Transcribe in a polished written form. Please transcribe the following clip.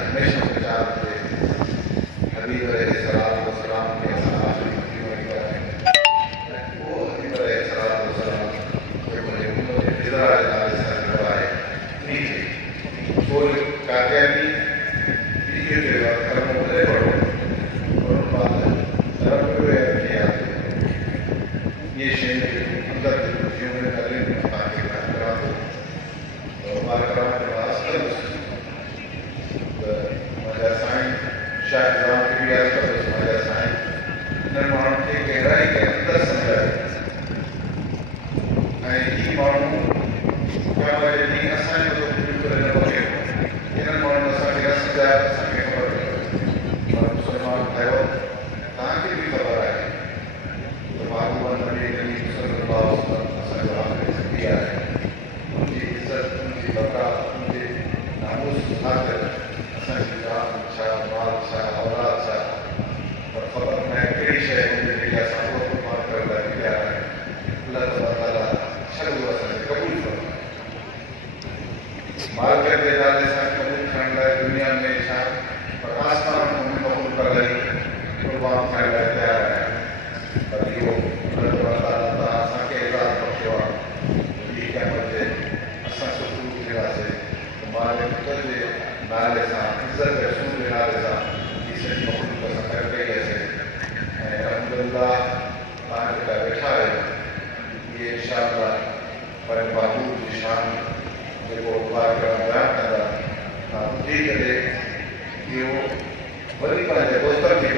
हमेशा प्रचार थे हबीब अलैहिस्सलाम वसलाम के आखिरी वो हबीब अलैहिस्सलाम वसलाम जो बने उन्होंने इजराइल अलैहिस्सलाम करवाए नीचे बोल काटे भी ये देवा कर्म उतरे पड़ो और बाद तरफ हुए किया ये शेर अंदर खुशियों में करें ताकि करा दो और मार्करा के वास्ते मजा साइन शाहजहां की भी आज तक मजा साइन निर्माण के गहराई के अंदर समझाए ही मानू क्या वजह नहीं असानी तो पूरी तरह न बने इन मानू असानी का समझाया असानी खबर और मुसलमान भाइयों ताकि भी खबर आए तो भगवान नबी करीम सल्लल्लाहु अलैहि वसल्लम ने दिया है उनकी इज्जत उनकी बरकत उनके नामूस खातिर असानी जान अच्छा माल अच्छा औलाद अच्छा और खबर में कई शय मुझे दिया सबको कुर्बान कर दिया है अल्लाह ताला शर्म असानी कबूल फरमाए माल के बेदाले से कबूल करने लाए दुनिया में इच्छा और आसमान में कबूल कर रही कुर्बान करने लाए तैयार है पर यो अल्लाह ताला आसान के इलाज बख्शवा ये क्या बचे असा सुकून जगह से माले मुतजे नाले सा इज्जत रसूल के नाले सा इसे कबूल कर सकते हैं ऐसे अल्हम्दुलिल्लाह ताकि का बैठा है ये इंशाअल्लाह पर बाबू की शान देखो बात का बयान करना ठीक है ये वो बड़ी बात है दोस्तों की